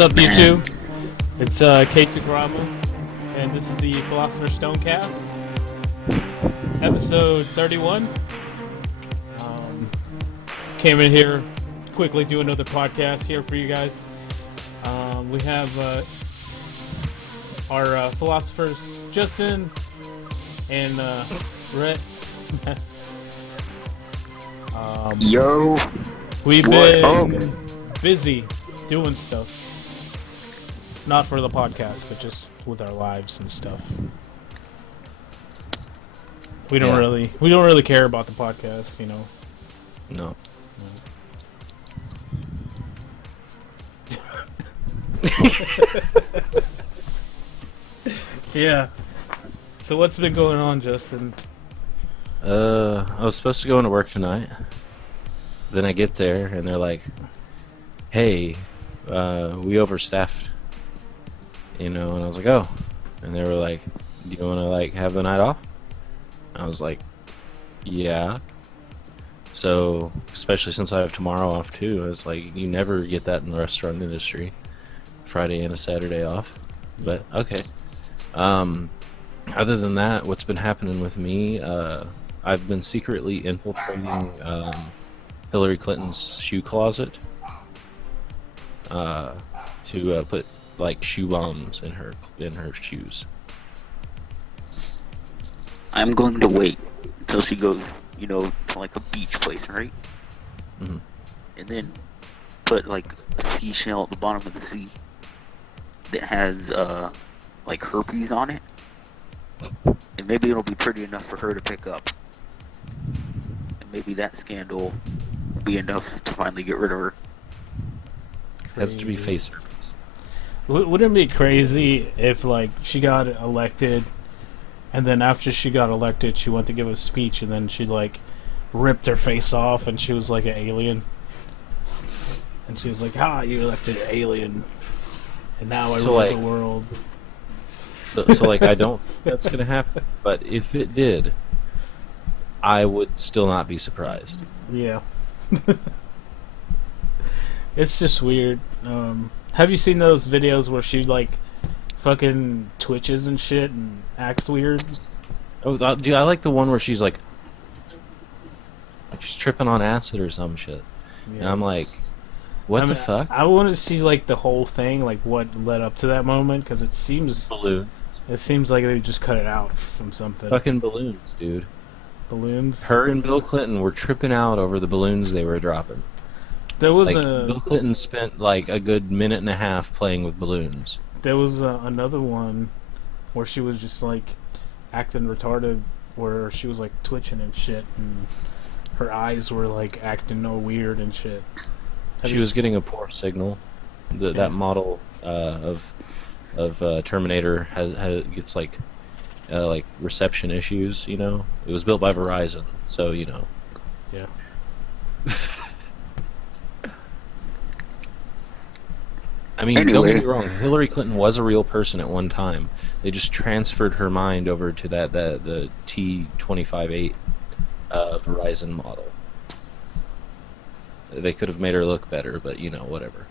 What's up, YouTube? It's K2 Karama, and this is the Philosopher Stonecast, episode 31. Came in here, quickly do another podcast here for you guys. We have our philosophers, Justin and Rhett. Yo, We've been busy doing stuff. Not for the podcast, but just with our lives and stuff. We don't really care about the podcast, you know. No. Yeah. So what's been going on, Justin? I was supposed to go into work tonight. Then I get there and they're like, "Hey, we overstaffed." You know, and I was like, "Oh." And they were like, "Do you want to like have the night off?" I was like, "Yeah." So, especially since I have tomorrow off too, it's like you never get that in the restaurant industry. Friday and a Saturday off. But okay. Other than that, what's been happening with me, I've been secretly infiltrating Hillary Clinton's shoe closet to put like shoe bombs in her shoes. I'm going to wait until she goes, you know, to like a beach place, right? Mm-hmm. And then put like a seashell at the bottom of the sea that has like herpes on it, and maybe it'll be pretty enough for her to pick up, and maybe that scandal will be enough to finally get rid of her. Has to be face herpes. Wouldn't it be crazy if, like, she got elected, and then after she got elected, she went to give a speech, and then she, like, ripped her face off, and she was like an alien, and she was like, "Ah, you elected an alien, and now I rule the world." So like, I don't think that's gonna happen, but if it did, I would still not be surprised. Yeah. It's just weird. Have you seen those videos where she, like, fucking twitches and shit and acts weird? Oh, dude, I like the one where she's like she's tripping on acid or some shit. Yeah. And I'm like, what the fuck? I wanted to see, like, the whole thing, like, what led up to that moment, because it seems... Balloon. It seems like they just cut it out from something. Fucking balloons, dude. Balloons? Her and Bill Clinton were tripping out over the balloons they were dropping. There was like, Bill Clinton spent, like, a good minute and a half playing with balloons. There was another one where she was just, like, acting retarded, where she was, like, twitching and shit, and her eyes were, like, acting all weird and shit. She was getting a poor signal. That model of Terminator gets like reception issues. You know, it was built by Verizon, so you know. Yeah. I mean, Don't get me wrong. Hillary Clinton was a real person at one time. They just transferred her mind over to the T258 Verizon model. They could have made her look better, but you know, whatever.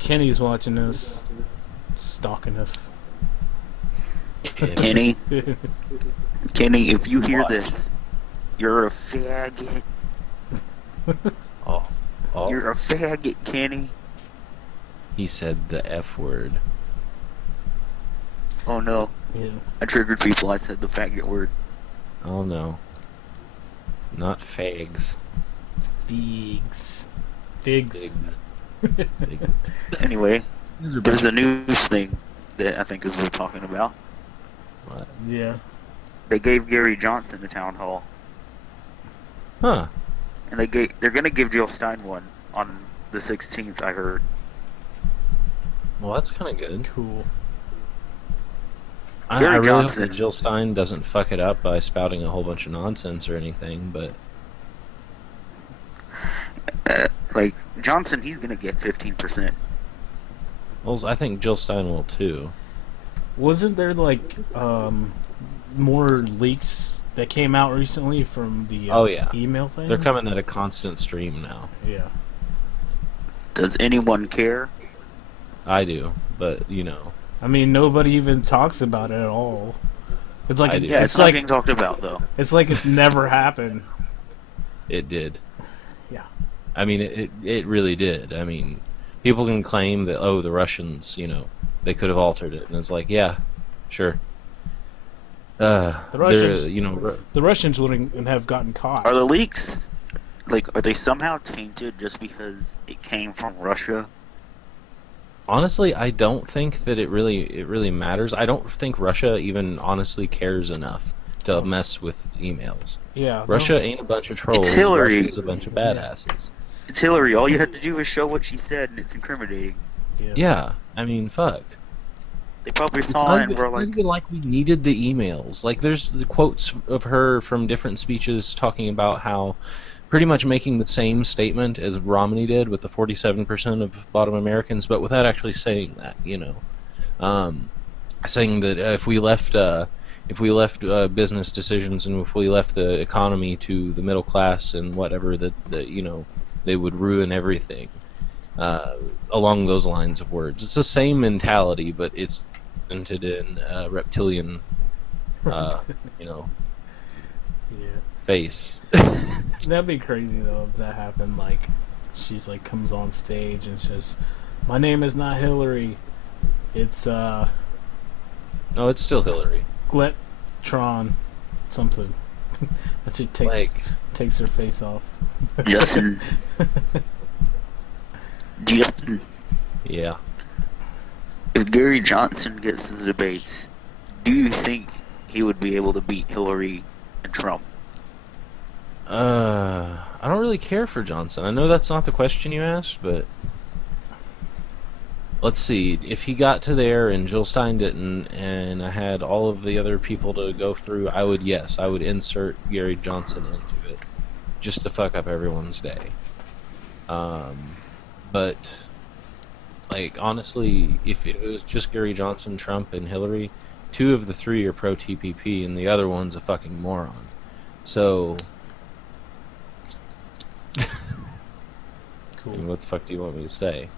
Kenny's watching this, stalking us. Kenny, Kenny, if you hear this, you're a faggot. Oh. You're a faggot, Kenny. He said the F word. Oh no. Yeah. I triggered people. I said the faggot word. Oh no. Not fags. Figs. Anyway, there's a news thing that I think is worth talking about. What? Yeah. They gave Gary Johnson the town hall. Huh. And they're gonna give Jill Stein one on the 16th, I heard. Well, that's kind of good. Cool. I really hope that Jill Stein doesn't fuck it up by spouting a whole bunch of nonsense or anything, but... like, Johnson, he's gonna get 15%. Well, I think Jill Stein will too. Wasn't there, like, more leaks that came out recently from the Oh yeah, email thing. they're coming at a constant stream now. Yeah. Does anyone care? I do, but you know, I mean, nobody even talks about it at all. It's like I do. Yeah, it's it's not like getting talked about though. it's like it never happened. it did. Yeah. I mean, it really did. I mean, people can claim that the Russians, they could have altered it, and it's like, yeah, sure. The Russians, They're, the Russians wouldn't have gotten caught. Are the leaks are they somehow tainted just because it came from Russia? honestly, I don't think that it really matters. I don't think Russia even honestly cares enough to mess with emails. Yeah. Russia ain't a bunch of trolls. It's Hillary. Russia's a bunch of badasses. It's Hillary. All you had to do was show what she said, and it's incriminating. Yeah, I mean, fuck. They probably It's saw not it and even, were not like, even like we needed the emails. Like, there's the quotes of her from different speeches talking about how pretty much making the same statement as Romney did with the 47% of bottom Americans, but without actually saying that, saying that if we left business decisions and if we left the economy to the middle class and whatever, that they would ruin everything. Along those lines of words, it's the same mentality, but it's presented in reptilian, Yeah. face. That'd be crazy though if that happened. Like, she's like comes on stage and says, "My name is not Hillary. It's No, it's still Hillary. Glettron something." And she takes her face off. Justin. Justin. Yeah. If Gary Johnson gets the debates, do you think he would be able to beat Hillary and Trump? I don't really care for Johnson. I know that's not the question you asked, but let's see. If he got to there and Jill Stein didn't, and I had all of the other people to go through, I would insert Gary Johnson into it, just to fuck up everyone's day. But like, honestly, if it was just Gary Johnson, Trump, and Hillary, 2 of the 3 are pro TPP, and the other one's a fucking moron. So. Cool. I mean, what the fuck do you want me to say?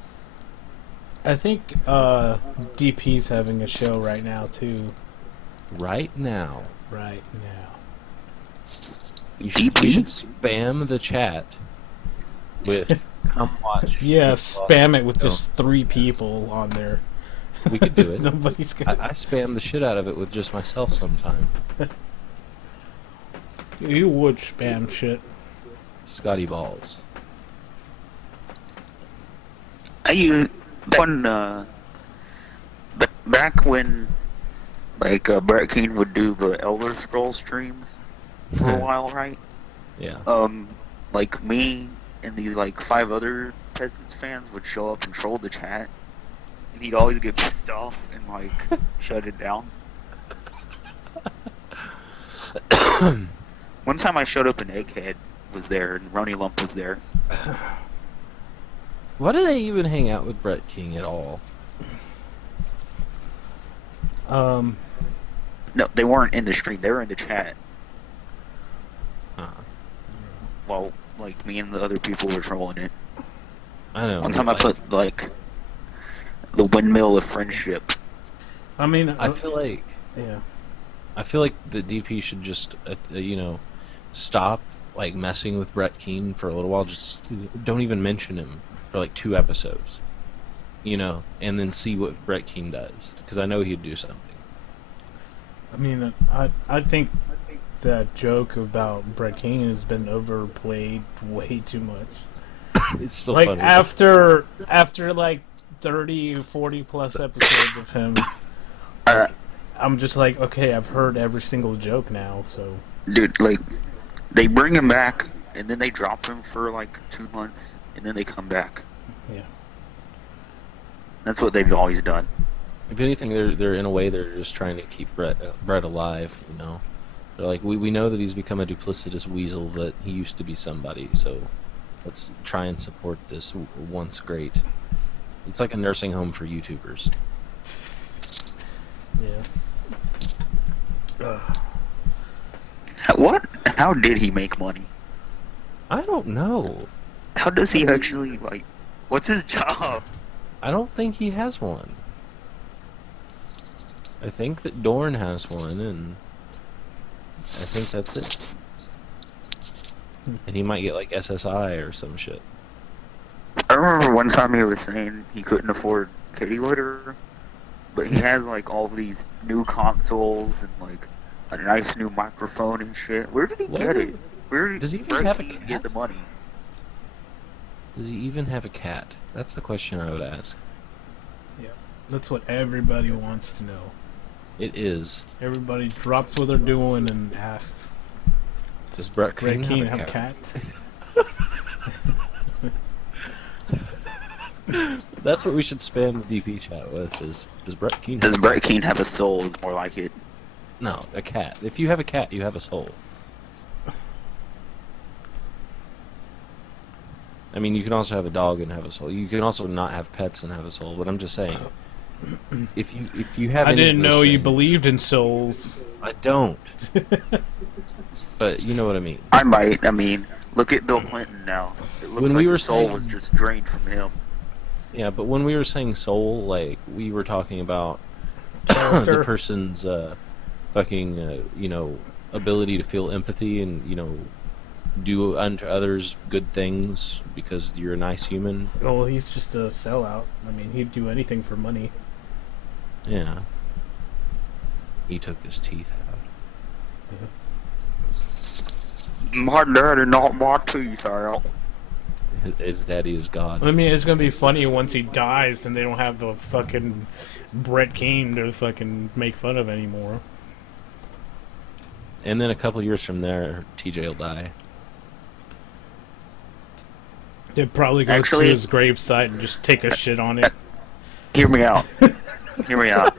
I think DP's having a show right now too. Right now. Right now. You should spam the chat with come watch. Yeah, spam it with just 3 people on there. We could do it. Nobody's gonna. I spam the shit out of it with just myself sometime. You would spam shit. Scotty Balls. Back when Brett Keane would do the Elder Scrolls streams for a while, right? Yeah. Like me and these 5 other Peasants fans would show up and troll the chat, and he'd always get pissed off and shut it down. One time I showed up and Egghead was there and Ronnie Lump was there. Why do they even hang out with Brett King at all? No, they weren't in the stream. They were in the chat. While me and the other people were trolling it. I know. One time I put the windmill of friendship. I mean, I feel like yeah. I feel like the DP should just stop messing with Brett Keane for a little while. Just don't even mention him for 2 episodes. And then see what Brett Keane does, because I know he'd do something. I mean, I think that joke about Brett King has been overplayed way too much. It's still funny. after 30, 40 plus episodes of him, I'm just okay, I've heard every single joke now, so. Dude, they bring him back, and then they drop him for 2 months, and then they come back. Yeah. That's what they've always done. If anything, they're in a way they're just trying to keep Brett alive. They're like, we know that he's become a duplicitous weasel, but he used to be somebody. So let's try and support this once great. It's like a nursing home for YouTubers. Yeah. What? How did he make money? I don't know. How does he actually, like, what's his job? I don't think he has one. I think that Dorn has one, and I think that's it. And he might get like SSI or some shit. I remember one time he was saying he couldn't afford kitty litter, but he has like all these new consoles and like a nice new microphone and shit. Where did he get it? Where Does he even have a he cat? get the money? Does he even have a cat? That's the question I would ask. Yeah, that's what everybody wants to know. It is. Everybody drops what they're doing and asks, Does Brett Red King Keane have have a a cat? cat? That's what we should spam the DP chat with. Is does Brett Keane? Does have a Brett cat? Keane have a soul? Is more like it. No, a cat. If you have a cat, you have a soul. I mean, you can also have a dog and have a soul. You can also not have pets and have a soul. But I'm just saying, if you have, I any of didn't those know you things- believed in souls. I don't. But you know what I mean. I might. I mean, look at Bill Clinton now. It looks When like we were his soul saying- was just drained from him. Yeah, but when we were saying soul, like we were talking about Character. the person's fucking ability to feel empathy and do unto others good things because you're a nice human. Well, he's just a sellout. I mean, he'd do anything for money. Yeah. He took his teeth out. My daddy knocked my teeth out. His daddy is God. I mean, it's gonna be funny once he dies and they don't have the fucking Brett Keane to fucking make fun of anymore. And then a couple years from there, TJ will die. They'd probably go Actually- to his gravesite and just take a shit on it. Hear me out. Hear me out.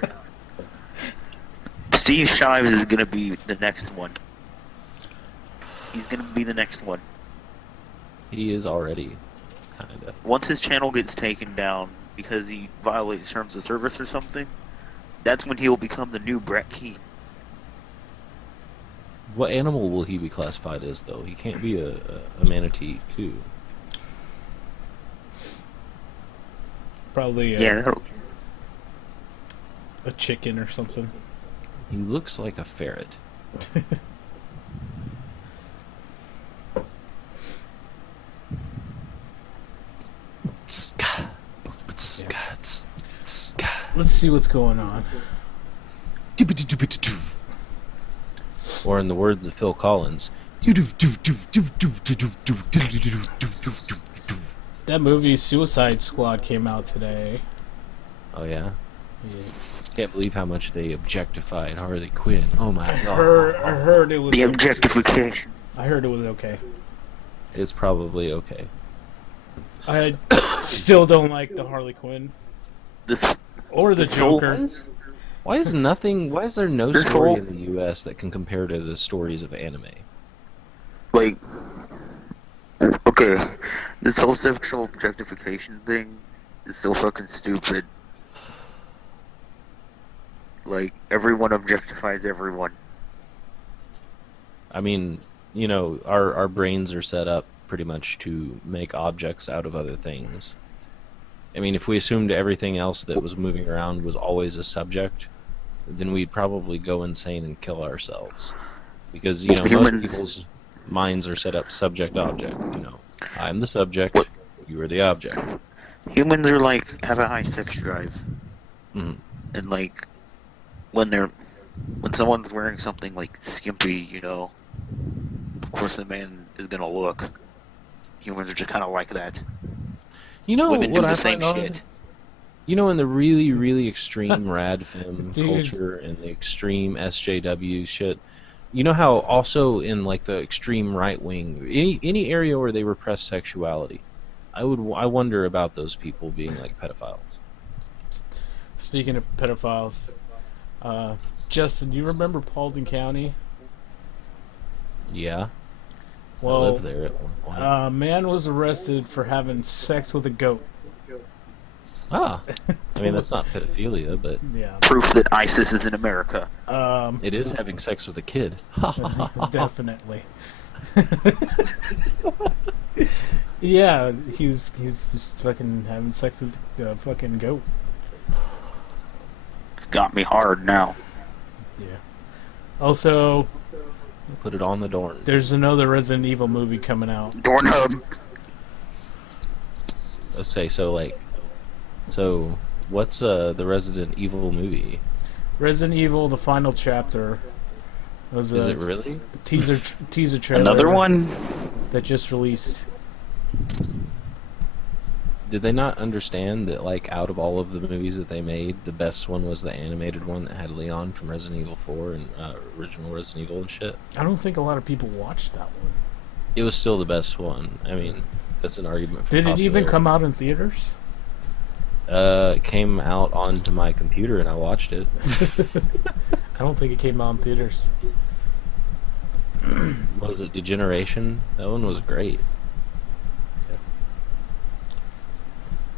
Steve Shives is gonna be the next one. He's gonna be the next one. He is already, kinda. Once his channel gets taken down because he violates terms of service or something, that's when he'll become the new Brett Keane. What animal will he be classified as, though? He can't be a manatee, too. Probably Yeah, a chicken or something. He looks like a ferret. Let's see what's going on. Or in the words of Phil Collins, That movie Suicide Squad came out today. oh yeah? Yeah. Can't believe how much they objectified Harley Quinn. Oh my I god. heard it was. the objectification. I heard it was okay. It's probably okay. I still don't like the Harley Quinn This or the this whole- Joker. Why is there no This story whole- in the US that can compare to the stories of anime? Like, okay, this whole sexual objectification thing is so fucking stupid. Like, everyone objectifies everyone. I mean, our brains are set up pretty much to make objects out of other things. I mean, if we assumed everything else that was moving around was always a subject, then we'd probably go insane and kill ourselves. Because, most Humans- people's minds are set up subject-object. I'm the subject, What? you are the object. Humans are like, have a high sex drive. Mhm. And like, when someone's wearing something like skimpy, of course the man is gonna look. Humans are just kind of like that. Women what do I the same find odd? shit. In the really, really extreme rad fem Dude. culture and the extreme SJW shit, how also in like the extreme right wing, any area where they repress sexuality, I wonder about those people being like pedophiles. Speaking of pedophiles, Justin, you remember Paulding County? Yeah, I Well, lived there at one point. a man was arrested for having sex with a goat. Ah, I mean that's not pedophilia, but Yeah. Proof that ISIS is in America. it is having sex with a kid. Ha ha ha ha. Definitely. Yeah, he's just fucking having sex with the fucking goat. It's got me hard now. Yeah. Also, Put it on the door. there's another Resident Evil movie coming out. Doorknob. Let's say so. What's the Resident Evil movie? Resident Evil: The Final Chapter was Is a it really? teaser trailer. Another one? that just released. Did they not understand that, like, out of all of the movies that they made, the best one was the animated one that had Leon from Resident Evil 4 and original Resident Evil and shit? I don't think a lot of people watched that one. It was still the best one. I mean, that's an argument for Did it even popularity. come out in theaters? It came out onto my computer and I watched it. I don't think it came out in theaters. What was it, Degeneration? That one was great. Yeah.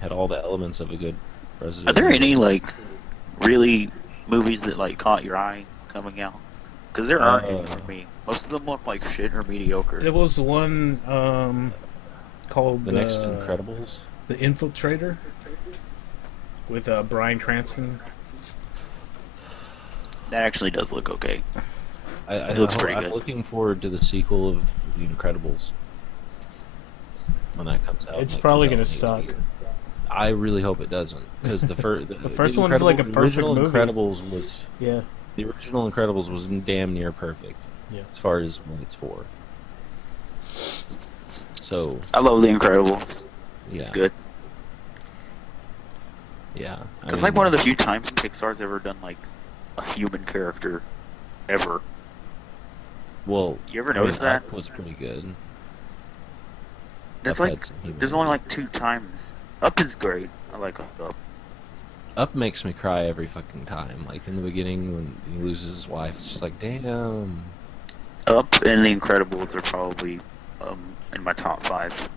Had all the elements of a good Resident Are there Evil. any, like, really movies that, like, caught your eye coming out? Because there aren't any for me. Most of them look like shit or mediocre. There was one called The next Incredibles? The Infiltrator with Bryan Cranston. That actually does look okay. It looks pretty I'm good. looking forward to the sequel of The Incredibles when that comes out. in, It's like, probably gonna 2018. suck. I really hope it doesn't, because the first one's like a perfect original movie. Incredibles was Yeah. the original Incredibles was damn near perfect. Yeah. As far as what it's for. So I love The Incredibles. yeah, It's good. yeah. I It's mean, like one of the few times Pixar's ever done, like, a human character ever. Well, You ever notice that? Up was pretty good. That's Up like, had some human there's only like 2 times. Up is great. I like Up. Up makes me cry every fucking time. Like in the beginning when he loses his wife, it's just like, damn. Up and The Incredibles are probably in my top 5.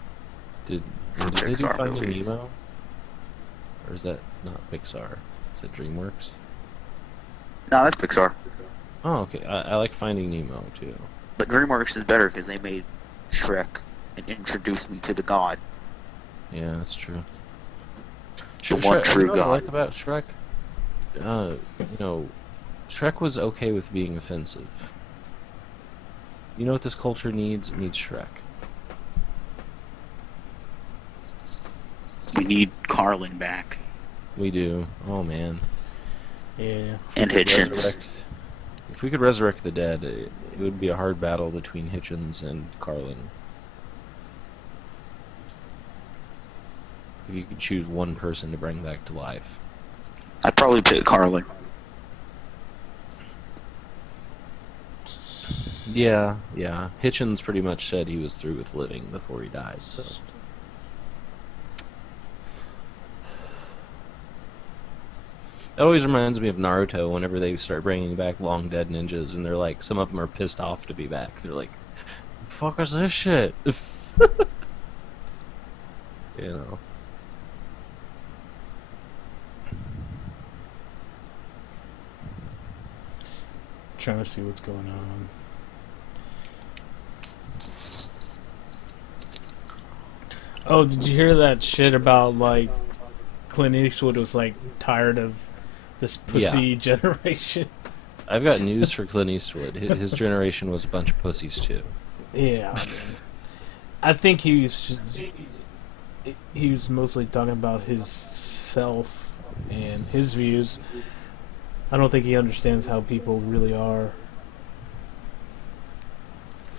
Did For they do Pixar Finding movies. Nemo? Or is that not Pixar? Is that DreamWorks? No, that's Pixar. Oh, okay. I like Finding Nemo too. But DreamWorks is better because they made Shrek and introduced me to the god. Yeah, that's true. The one true you know what I God. like about Shrek? You know, Shrek was okay with being offensive. You know what this culture needs? It needs Shrek. We need Carlin back. We do. Oh man. Yeah. And Hitchens. If we could resurrect the dead, it would be a hard battle between Hitchens and Carlin. If you could choose one person to bring back to life. I'd probably pick Carlin. Yeah, yeah. Hitchens pretty much said he was through with living before he died, so. That always reminds me of Naruto whenever they start bringing back long dead ninjas, and they're like, some of them are pissed off to be back. They're like, the fuck is this shit? You know. Trying to see what's going on. Oh, did you hear that shit about like Clint Eastwood was like tired of this pussy generation? I've got news for Clint Eastwood. His generation was a bunch of pussies too. Yeah. I think he was mostly talking about his self and his views. I don't think he understands how people really are.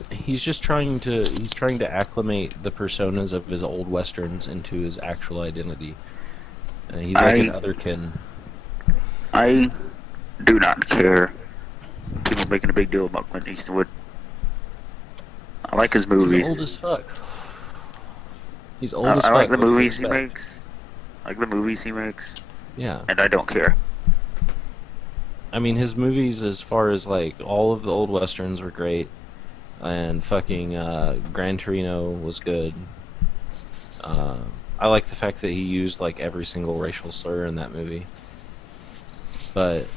He's trying to acclimate the personas of his old westerns into his actual identity. He's like an otherkin. I do not care. People making a big deal about Clint Eastwood. I like his movies. He's old as fuck. He's old as fuck. I like the What do you movies he expect? makes. I like the movies he makes. Yeah. And I don't care. I mean, his movies, as far as like all of the old westerns, were great, and fucking Gran Torino was good. I like the fact that he used like every single racial slur in that movie. But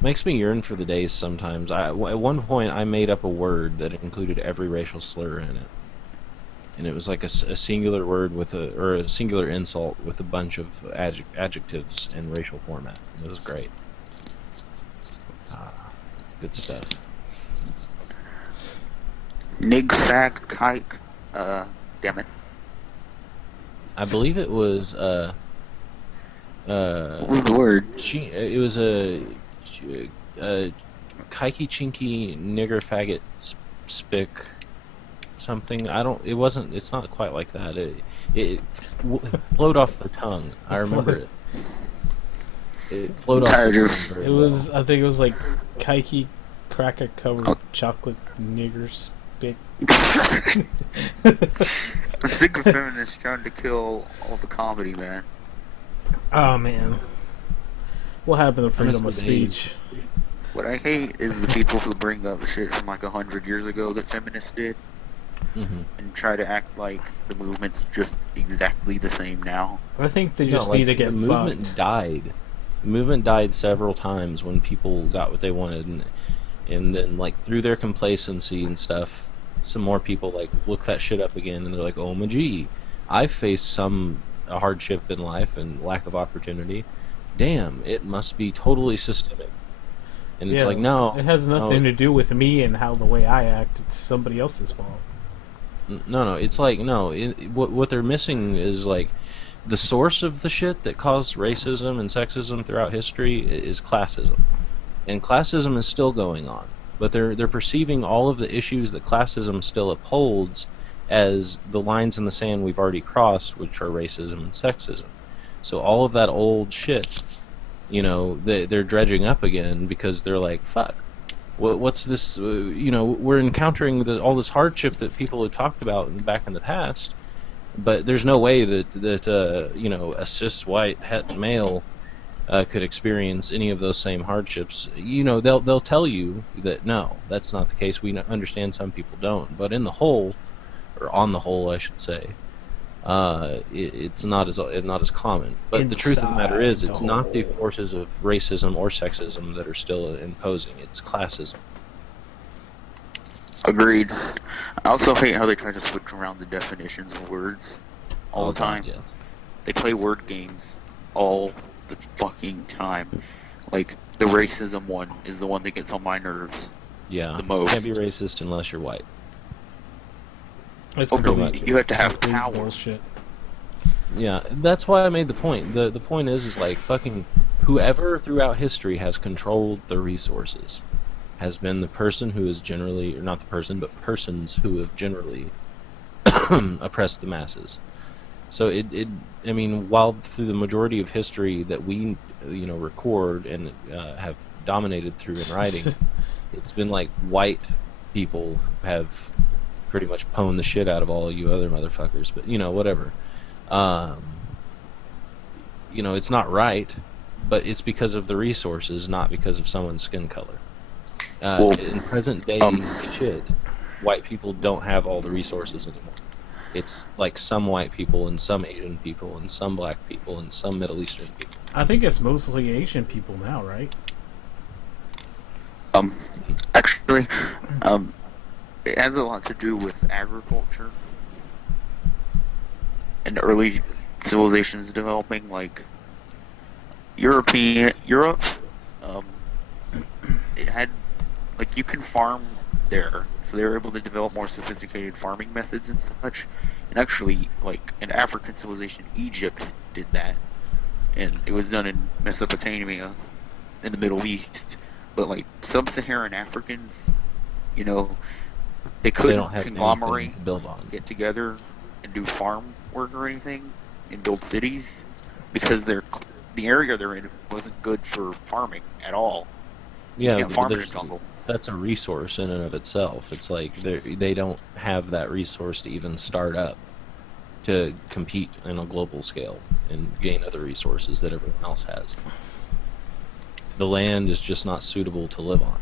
makes me yearn for the days sometimes. At one point, I made up a word that included every racial slur in it, and it was like a singular word with a singular insult with a bunch of adjectives in racial format. It was great. Good stuff. Nig fact kike. Damn it. I believe it was What was the word? it was a kikey chinky nigger faggot spick something. I don't. It wasn't. It's not quite like that. It flowed off the tongue. I remember it. It flowed off the tongue very It was. well. I think it was like Kike cracker covered chocolate nigger spick. I'm sick of feminists trying to kill all the comedy, man. Oh man, what happened to I miss freedom of the days. speech? What I hate is the people who bring up shit from like 100 years ago that feminists did Mm-hmm. and try to act like the movement's just exactly the same now. I think they No, just like, need to get the movement fucked. died. The movement died several times when people got what they wanted, and then like through their complacency and stuff, some more people like look that shit up again, and they're like, "Oh my gee, I've faced some hardship in life and lack of opportunity. Damn, it must be totally systemic." And it's Yeah, like, no, it has nothing to do with me and how the way I act. It's somebody else's fault. no. It's like no. What they're missing is like the source of the shit that caused racism and sexism throughout history is classism. And classism is still going on, but they're perceiving all of the issues that classism still upholds as the lines in the sand we've already crossed, which are racism and sexism. So all of that old shit, they're dredging up again because they're like, fuck, what's this? We're encountering all this hardship that people have talked about back in the past, but there's no way that a cis white het male could experience any of those same hardships. They'll tell you that no, that's not the case. We understand some people don't, but in the whole, or on the whole, I should say, it's not as common. But the truth of the matter is, it's not the forces of racism or sexism that are still imposing. It's classism. Agreed. I also hate how they try to switch around the definitions of words all the time. Yes. They play word games all the fucking time. Like, the racism one is the one that gets on my nerves Yeah. the most. You can't be racist unless you're white. It's Oh, complete, you have to have complete power. bullshit. Yeah, that's why I made the point. The point is like fucking whoever throughout history has controlled the resources has been the person who is generally, or not the person, but persons who have generally oppressed the masses. So I mean, while through the majority of history that we, record and have dominated through in writing, it's been like white people have pretty much pwned the shit out of all you other motherfuckers. But whatever. It's not right, but it's because of the resources, not because of someone's skin color. In present day shit, white people don't have all the resources anymore. It's like some white people and some Asian people and some black people and some Middle Eastern people. I think it's mostly Asian people now, right? Actually, it has a lot to do with agriculture and early civilizations developing, like Europe. It had, like, you can farm there, so they were able to develop more sophisticated farming methods and such. And actually, like, an African civilization, Egypt, did that, and it was done in Mesopotamia, in the Middle East. But like sub-Saharan Africans, they They couldn't don't have conglomerate, anything to build on. get together, and do farm work or anything, and build cities, because the area they're in wasn't good for farming at all. You Yeah, can't but farm in a jungle. that's a resource in and of itself. It's like they don't have that resource to even start up to compete on a global scale and gain other resources that everyone else has. The land is just not suitable to live on.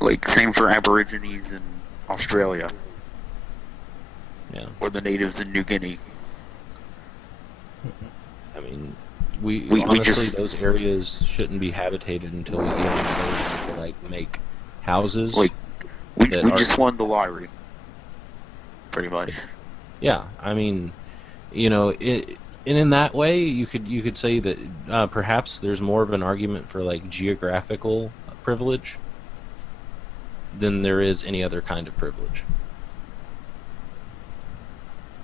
Like, same for Aborigines and Australia Yeah. or the natives in New Guinea. I mean, we We honestly just those areas shouldn't be habitated until we give them the ability to like make houses like we that we are. just won the lottery, pretty much. Yeah, I mean, and in that way, you could say that perhaps there's more of an argument for like geographical privilege than there is any other kind of privilege.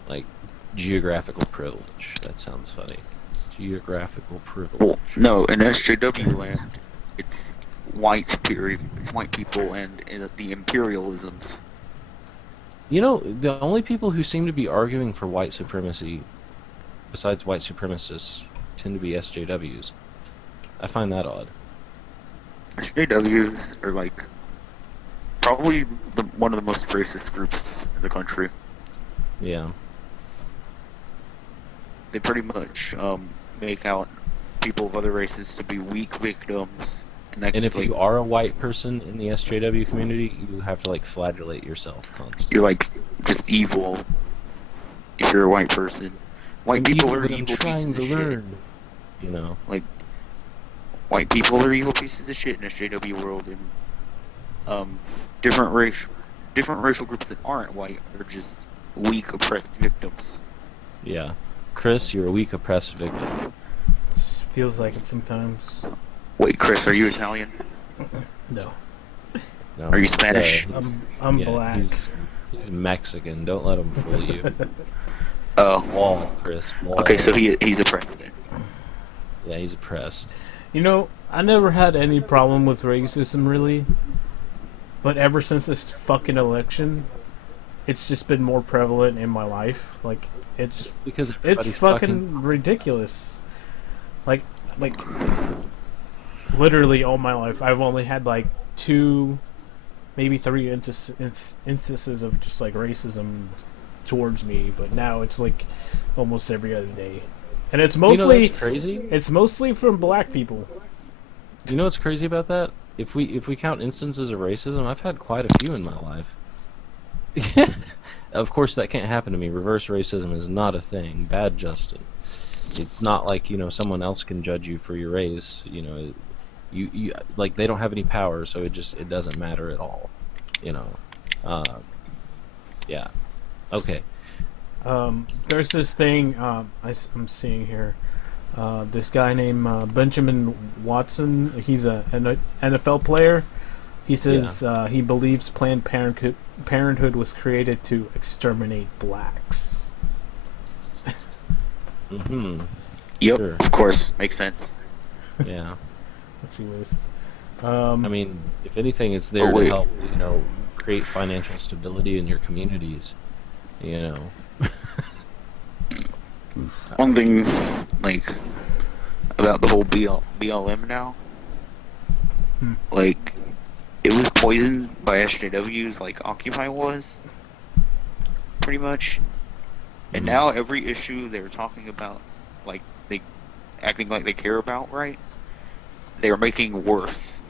Like geographical privilege. That sounds funny. Geographical privilege. Well, no, in SJW land, it's white superior. It's white people and the imperialisms. The only people who seem to be arguing for white supremacy, besides white supremacists, tend to be SJWs. I find that odd. SJWs are like probably one of the most racist groups in the country. Yeah. They pretty much make out people of other races to be weak victims. And if you are a white person in the SJW community, you have to like flagellate yourself constantly. you're like just evil if you're a white person. White people are evil pieces of shit. Like white people are evil pieces of shit in SJW world, and different racial groups that aren't white are just weak, oppressed victims. Yeah. Chris, you're a weak, oppressed victim. Feels like it sometimes. Wait, Chris, are you Italian? No. No, Are you Spanish? I'm black. He's Mexican. Don't let him fool you. Oh. Wall, Chris. Wall. Okay, so he's oppressed then. Yeah, he's oppressed. I never had any problem with racism, really. But ever since this fucking election, it's just been more prevalent in my life. Like, it's because it's fucking ridiculous. Like, literally all my life, I've only had, like, 2, maybe 3 instances of just, like, racism towards me. But now it's, like, almost every other day. And it's mostly... that's crazy? It's mostly from black people. You know what's crazy about that? If we count instances of racism, I've had quite a few in my life. Of course, that can't happen to me. Reverse racism is not a thing. Bad Justin. It's not like someone else can judge you for your race. You like they don't have any power, so it doesn't matter at all. Yeah. Okay. There's this thing I'm seeing here. This guy named Benjamin Watson. He's an NFL player. He says he believes Planned Parenthood was created to exterminate blacks. Mm-hmm. Yep, Sure. of course. Makes sense. Yeah. Let's see what this is. I mean, if anything, it's there to help, create financial stability in your communities. One thing, like, about the whole BLM now, like, it was poisoned by SJWs like Occupy was, pretty much. And now every issue they're talking about, like, they acting like they care about, right? They're making worse.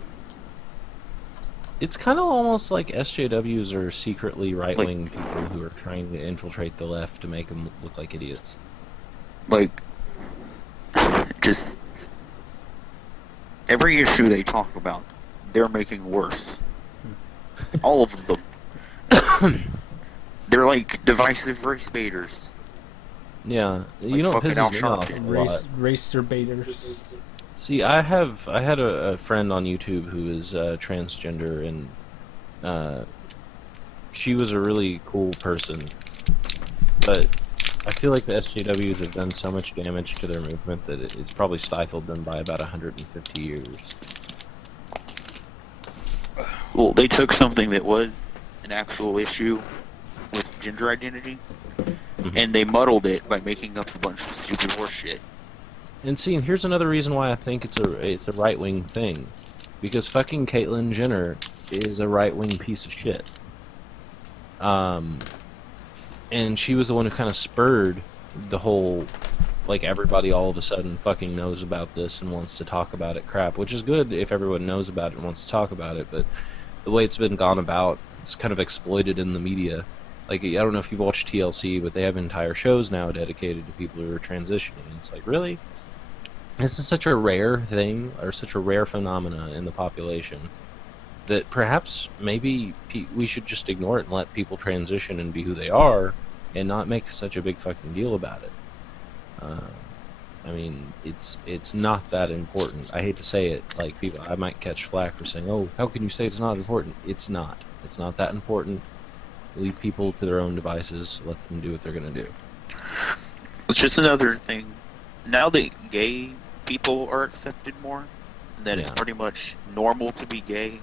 It's kind of almost like SJWs are secretly right-wing people who are trying to infiltrate the left to make them look like idiots. Like, just every issue they talk about, they're making worse. All of them. They're like divisive race baiters. Yeah, Like what fucking pisses Al me off a Sharpton. lot. Racer baiters. See, I had a friend on YouTube who is transgender, and she was a really cool person, but I feel like the SJWs have done so much damage to their movement that it's probably stifled them by about 150 years. Well, they took something that was an actual issue with gender identity, and they muddled it by making up a bunch of stupid horseshit. And see, and here's another reason why I think it's a right-wing thing, because fucking Caitlyn Jenner is a right-wing piece of shit. And she was the one who kind of spurred the whole, like, everybody all of a sudden fucking knows about this and wants to talk about it crap, which is good if everyone knows about it and wants to talk about it, but the way it's been gone about it's kind of exploited in the media. Like, I don't know if you've watched TLC, but they have entire shows now dedicated to people who are transitioning. It's like, really? This is such a rare thing, or such a rare phenomena in the population, that perhaps maybe we should just ignore it and let people transition and be who they are, and not make such a big fucking deal about it. I mean, it's not that important. I hate to say it, like, people, I might catch flack for saying, "Oh, how can you say it's not important?" It's not. It's not that important. Leave people to their own devices. Let them do what they're gonna do. It's just another thing. Now that gay people are accepted more, that it's Yeah. pretty much normal to be gay.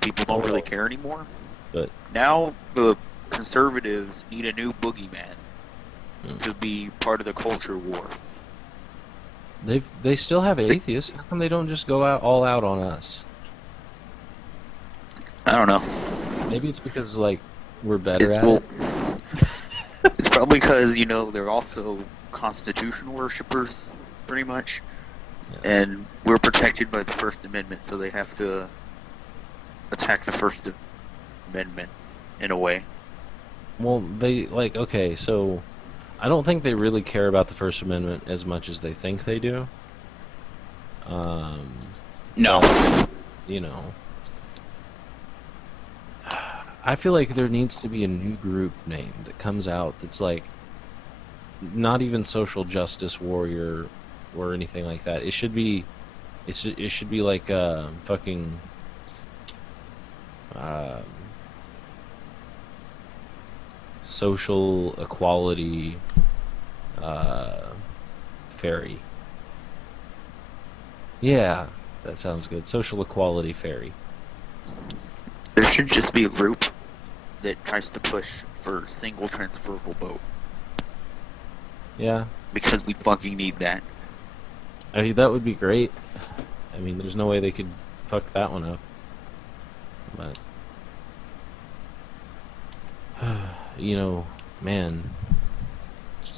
People don't really care anymore. But Now the conservatives need a new boogeyman Mm. to be part of the culture war. they still have atheists. How come they don't just go out all out on us? I don't know. Maybe it's because, like, we're better It's, at well, it. it's probably because, they're also Constitution worshippers, pretty much. Yeah. And we're protected by the First Amendment, so they have to attack the First Amendment in a way. Well, they, like, okay, so I don't think they really care about the First Amendment as much as they think they do. No. But, you know, I feel like there needs to be a new group name that comes out that's like not even social justice warrior or anything like that. It should be like fucking um, social equality fairy. Yeah, that sounds good. Social equality fairy. There should just be a group that tries to push for single transferable vote. Yeah, Because we fucking need that. I mean, that would be great. I mean, there's no way they could fuck that one up. But you know, man,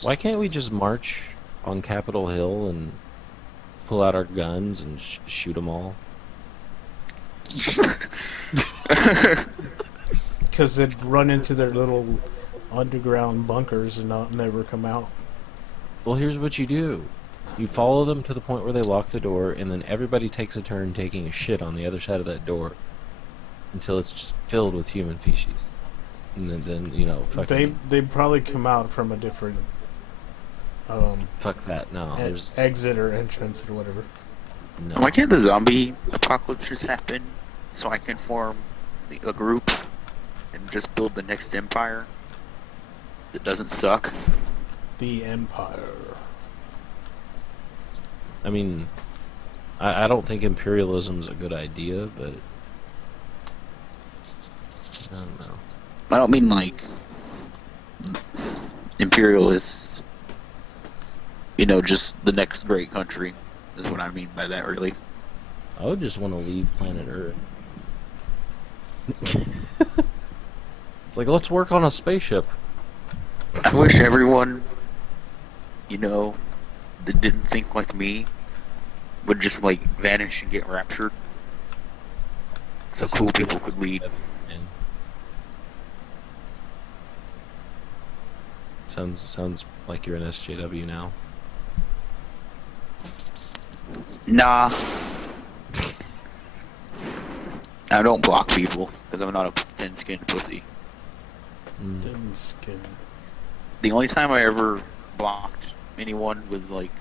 why can't we just march on Capitol Hill and pull out our guns and shoot them all? Because they'd run into their little underground bunkers and not never come out. Well, here's what you do. You follow them to the point where they lock the door, and then everybody takes a turn taking a shit on the other side of that door until it's just filled with human feces. And then fucking... They'd probably come out from a different Fuck that, no. There's... exit or entrance or whatever. No. Why can't the zombie apocalypse just happen so I can form a group and just build the next empire that doesn't suck? The Empire. I mean, I don't think imperialism's a good idea, but... I don't know. I don't mean like imperialists, just the next great country is what I mean by that, really. I would just want to leave planet Earth. It's like, let's work on a spaceship. I wish everyone, that didn't think like me would just like vanish and get raptured. So cool people could lead. Sounds like you're an SJW now. Nah. I don't block people because I'm not a thin-skinned pussy. Thin skin. The only time I ever blocked anyone was like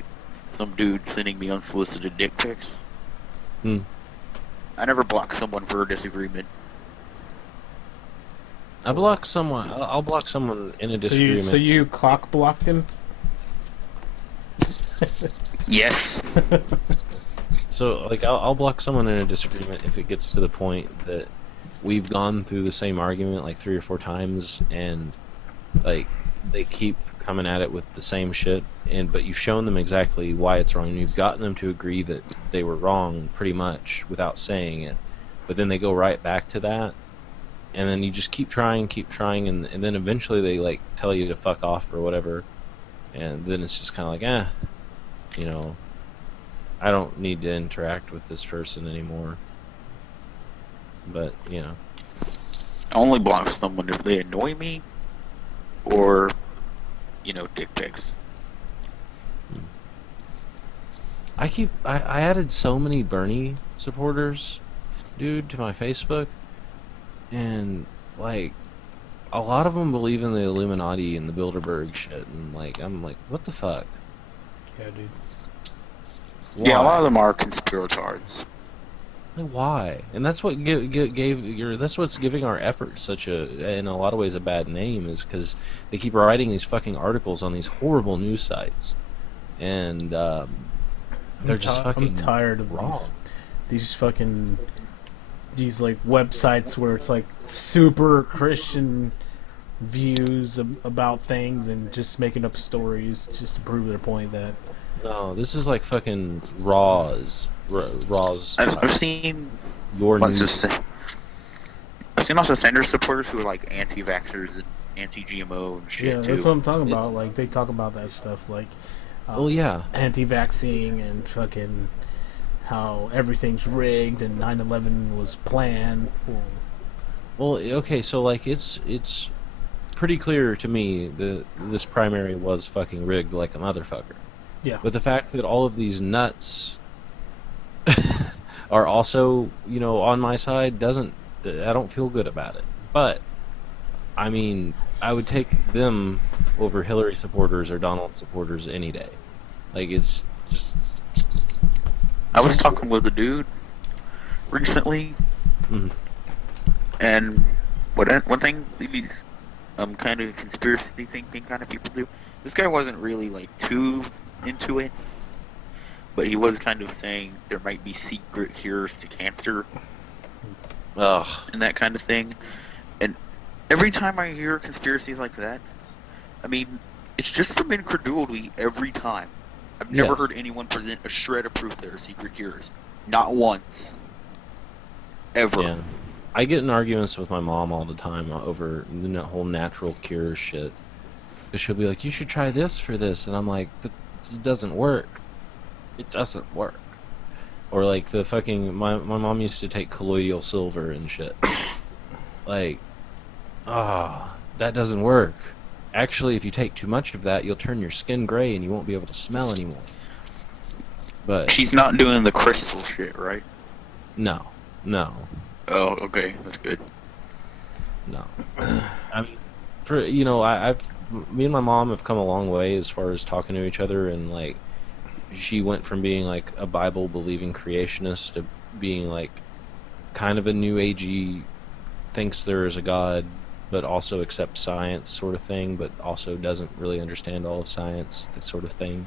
some dude sending me unsolicited dick pics. I never blocked someone for a disagreement. I block someone. I'll block someone in a disagreement. So you clock blocked him? Yes. So, like, I'll block someone in a disagreement if it gets to the point that we've gone through the same argument like 3 or 4 times, and like they keep coming at it with the same shit, but you've shown them exactly why it's wrong, and you've gotten them to agree that they were wrong pretty much without saying it, but then they go right back to that, and then you just keep trying, and then eventually they like tell you to fuck off or whatever, and then it's just kind of like, I don't need to interact with this person anymore. But, I only block someone if they annoy me or, dick pics. I added so many Bernie supporters, dude, to my Facebook, and like a lot of them believe in the Illuminati and the Bilderberg shit, and like I'm like, what the fuck? Yeah, dude. Why? Yeah, a lot of them are conspiratards. Like, why? And that's what that's what's giving our effort such in a lot of ways, a bad name, is because they keep writing these fucking articles on these horrible news sites, and they're just fucking I'm tired of wrong. these fucking these like websites where it's like super Christian views about things and just making up stories just to prove their point that No, this is like fucking Raw's. I've seen Your lots news. I've seen lots of Sanders supporters who are like anti-vaxxers and anti-GMO and shit yeah, too. that's what I'm talking about. Like they talk about that stuff like Well, yeah. anti-vaccine and fucking how everything's rigged and 9/11 was planned. Well, okay, so like it's pretty clear to me that this primary was fucking rigged like a motherfucker. Yeah. But the fact that all of these nuts are also, on my side I don't feel good about it. But I mean, I would take them over Hillary supporters or Donald supporters any day. Like it's just I was talking with a dude recently, Mhm. and one thing these kind of conspiracy thinking kind of people do. This guy wasn't really like too into it, but he was kind of saying there might be secret cures to cancer ugh. and that kind of thing. And every time I hear conspiracies like that, I mean, it's just from incredulity every time. I've never Yes. heard anyone present a shred of proof there are secret cures. Not once. Ever. Yeah. I get in arguments with my mom all the time over the whole natural cure shit. 'Cause she'll be like, "You should try this for this," and I'm like, "This doesn't work. It doesn't work." Or like the fucking my mom used to take colloidal silver and shit. Like, that doesn't work. Actually, if you take too much of that, you'll turn your skin gray and you won't be able to smell anymore. But She's not doing the crystal shit, right? no. Oh, okay. That's good. No. I mean, me and my mom have come a long way as far as talking to each other, and like, she went from being like a Bible believing creationist to being like kind of a new agey, thinks there is a God, but also accepts science sort of thing, but also doesn't really understand all of science, that sort of thing.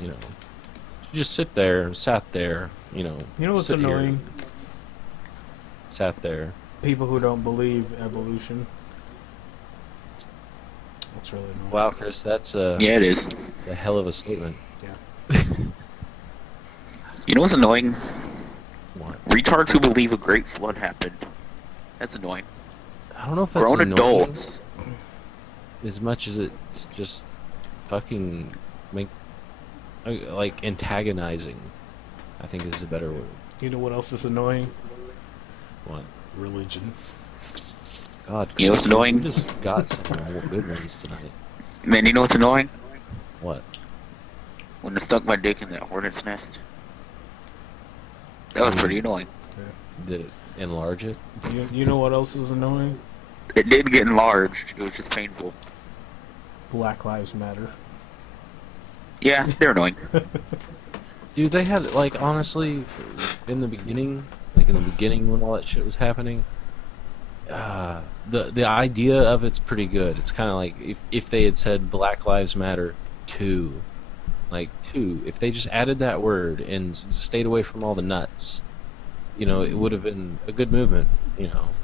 She just sat there, You know what's sit here, annoying? sat there. People who don't believe evolution. That's really annoying. Wow, Chris, that's Yeah, it is. a hell of a statement. You know what's annoying? What? Retards who believe a great flood happened. That's annoying. I don't know if that's Grown annoying adults. as much as it's just fucking like antagonizing, I think is a better word. You know what else is annoying? What? Religion. God, You know what's Chris, annoying? You just got some real good ones tonight. Man, you know what's annoying? What? When I stuck my dick in that hornet's nest. That was pretty annoying. Did it enlarge it? You know what else is annoying? It did get enlarged. It was just painful. Black Lives Matter. Yeah, they're annoying. Dude, they had, like, honestly, in the beginning when all that shit was happening, the idea of it's pretty good. It's kind of like if they had said Black Lives Matter 2, if they just added that word and stayed away from all the nuts, it would have been a good movement.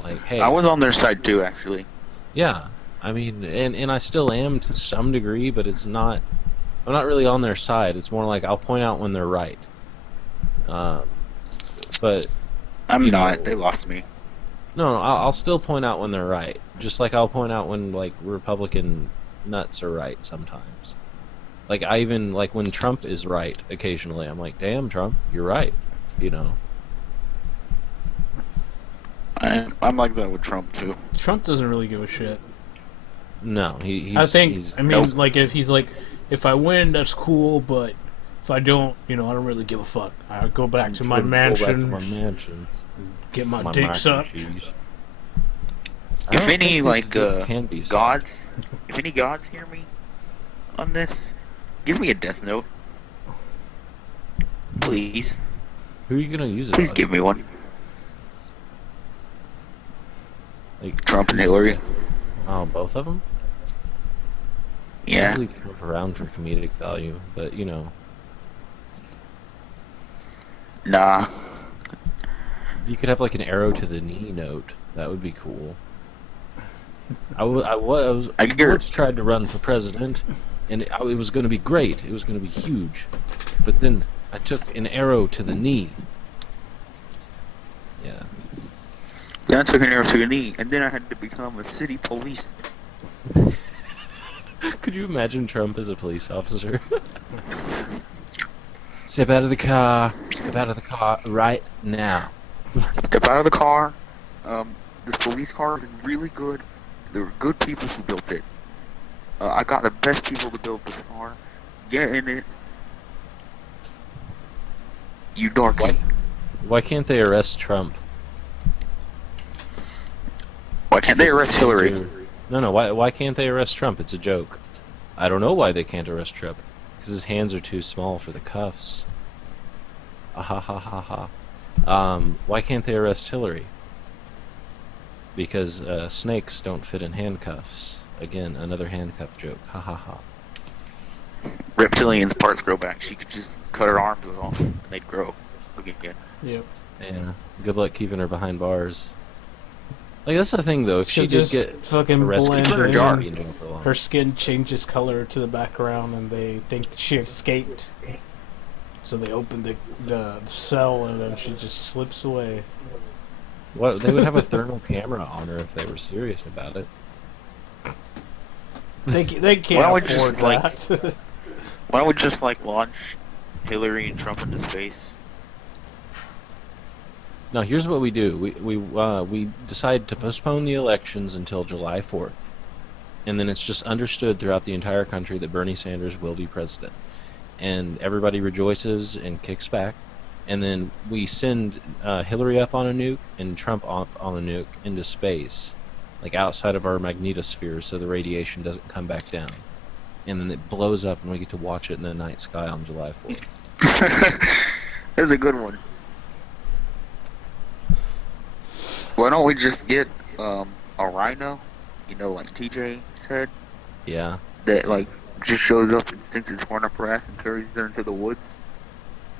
Like, hey, I was on their side too, actually. yeah, I mean, and I still am to some degree, but I'm not really on their side. It's more like I'll point out when they're right. But I'm not. They lost me. no, I'll still point out when they're right. Just like I'll point out when like Republican nuts are right sometimes. Like I even like when Trump is right occasionally. I'm like, damn, Trump, you're right. I'm like that with Trump too. Trump doesn't really give a shit. No, he's. I think. He's, I mean, Nope. like if he's like, if I win, that's cool, but if I don't, I don't really give a fuck. I go back to my Go back to mansion, my mansions. get my My dick mac and sucked. cheese. If I don't any think like these can be gods, if any gods hear me on this, give me a death note, please. Who are you gonna use it Please on? give me one. Like Trump and Hillary. Oh, both of them? Yeah. Usually Trump around for comedic value, but Nah. you could have like an arrow to the knee note. That would be cool. I was I get- once tried to run for president, and it was going to be great. It was going to be huge, but then I took an arrow to the knee. Yeah. Then I took an arrow to the knee, and then I had to become a city police. Could you imagine Trump as a police officer? Step out of the car. Step out of the car right now. Step out of the car. This police car is really good. There were good people who built it. I got the best people to build this car. Get in it. You darky. Why can't they arrest Trump? Why can't they arrest Hillary? No. Why can't they arrest Trump? It's a joke. I don't know why they can't arrest Trump. Because his hands are too small for the cuffs. Ah ha ha ha ha. Why can't they arrest Hillary? Because snakes don't fit in handcuffs. Again, another handcuff joke. Ha ha ha. Reptilians' parts grow back. She could just cut her arms off, and they'd grow again. Yep. Yeah. Good luck keeping her behind bars. Like that's the thing though. If she did just get fucking arrested, blend she'd jar. be in in. jail for long. Her skin changes color to the background, and they think she escaped. So they open the cell, and then she just slips away. What they would have a thermal camera on her if they were serious about it. They Why can't don't we afford just, like- that. Why don't we just launch Hillary and Trump into space? No, here's what we do. We decide to postpone the elections until July 4th. And then it's just understood throughout the entire country that Bernie Sanders will be president. And everybody rejoices and kicks back. And then we send Hillary up on a nuke and Trump up on a nuke into space, like outside of our magnetosphere, so the radiation doesn't come back down. And then it blows up and we get to watch it in the night sky on July 4th. That's a good one. Why don't we just get a rhino? Like TJ said, Yeah. that like just shows up and sticks its horn up her ass and carries her into the woods,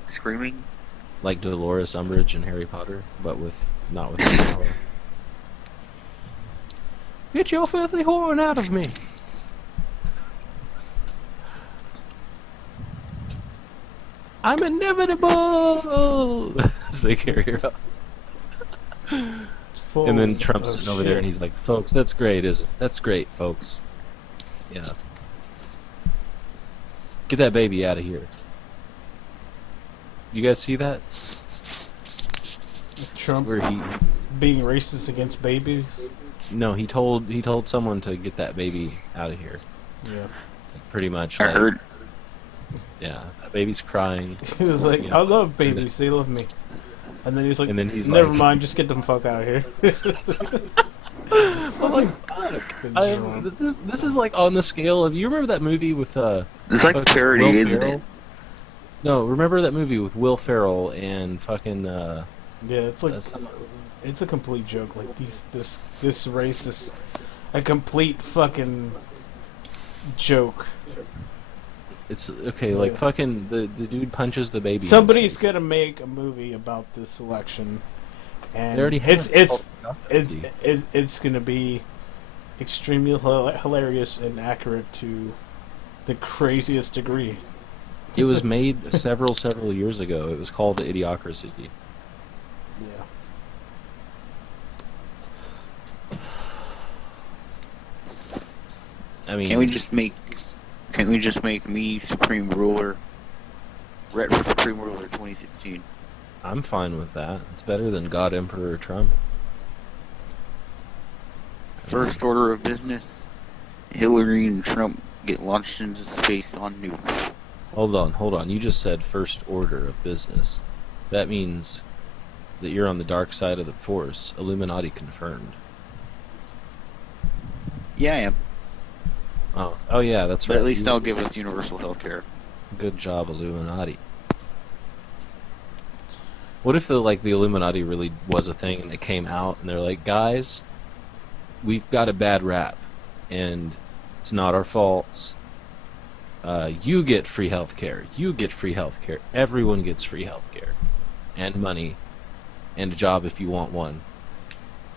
screaming. Like Dolores Umbridge in Harry Potter, but not with the power. Get your filthy horn out of me! I'm inevitable! As they carry her up. Full And then Trump's of sitting over there shit. and he's like, folks, that's great, isn't it? That's great, folks. Yeah. Get that baby out of here. You guys see that? Trump Where he being racist against babies. no, he told someone to get that baby out of here. Yeah. Pretty much. I like, heard. Yeah, that baby's crying. He was like, Yeah. I love babies, they love me. And then he's like, And then he's never like- mind, just get them fuck out of here. I'm like, fuck. This is like on the scale of, you remember that movie with It's like fucking parody, Will isn't Ferrell? it? No, remember that movie with Will Ferrell and fucking Yeah, it's like some- it's a complete joke. Like this race is a complete fucking joke. it's okay, like Yeah. fucking the dude punches the baby. Somebody's gonna make a movie about this election, and They already have. it's gonna be extremely hilarious and accurate to the craziest degree. It was made several years ago. It was called Idiocracy. Yeah. I mean, Can't we just make me Supreme Ruler? Red for Supreme Ruler 2016. I'm fine with that. It's better than God Emperor Trump. first order of business, Hillary and Trump get launched into space on nukes. Hold on. You just said first order of business. That means that you're on the dark side of the Force. Illuminati confirmed. Yeah, I am. Oh yeah, that's But right. at least they'll give us universal health care. Good job, Illuminati. What if the Illuminati really was a thing and they came out and they're like, guys, we've got a bad rap, and it's not our faults. You get free healthcare. You get free healthcare. Everyone gets free healthcare, and money, and a job if you want one.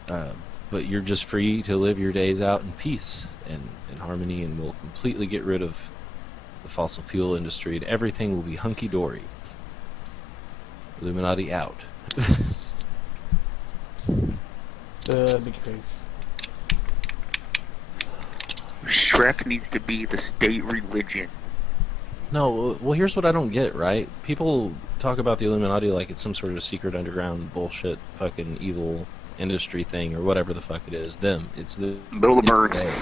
But you're just free to live your days out in peace and in harmony, and we'll completely get rid of the fossil fuel industry, and everything will be hunky-dory. Illuminati out. Big face. Shrek needs to be the state religion. No, well, here's what I don't get, right? People talk about the Illuminati like it's some sort of secret underground bullshit fucking evil industry thing or whatever the fuck it is. It's the Bill the Birds. they.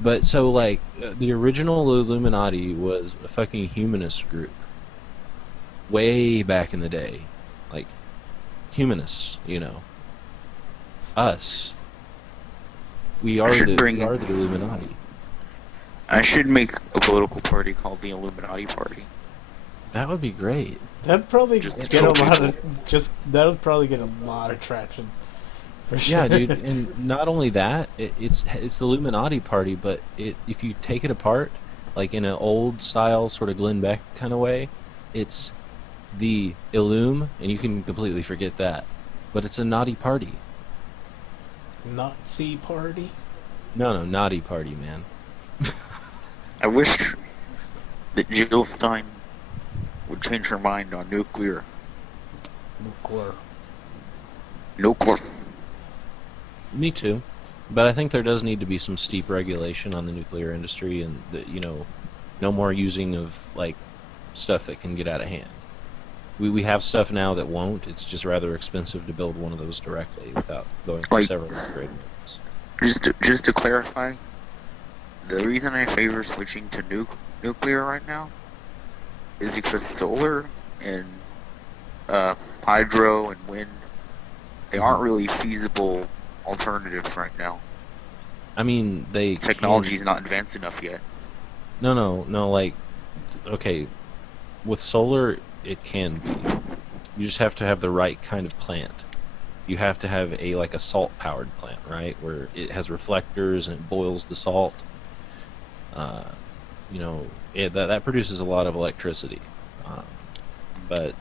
But so the original Illuminati was a fucking humanist group. Way back in the day. Like humanists, Us. We are the Illuminati. I should make a political party called the Illuminati Party. That would be great. That'd probably Just get a kill lot people. of that would probably get a lot of traction. For sure. Yeah, dude, and not only that, it's the Illuminati party, but if you take it apart, like in an old style sort of Glenn Beck kind of way, it's the Illum, and you can completely forget that. But it's a naughty party. Nazi party. No, naughty party, man. I wish that Jill Stein would change her mind on nuclear. Nuclear. Me too. But I think there does need to be some steep regulation on the nuclear industry, and no more using of stuff that can get out of hand. We have stuff now that won't. It's just rather expensive to build one of those directly without going through several upgrades. Just to clarify, the reason I favor switching to nuclear right now is because solar and hydro and wind, they aren't really feasible alternatives right now. I mean, technology's not advanced enough yet. No. Okay, with solar, it can be. You just have to have the right kind of plant. You have to have a salt-powered plant, right, where it has reflectors and it boils the salt. That produces a lot of electricity. But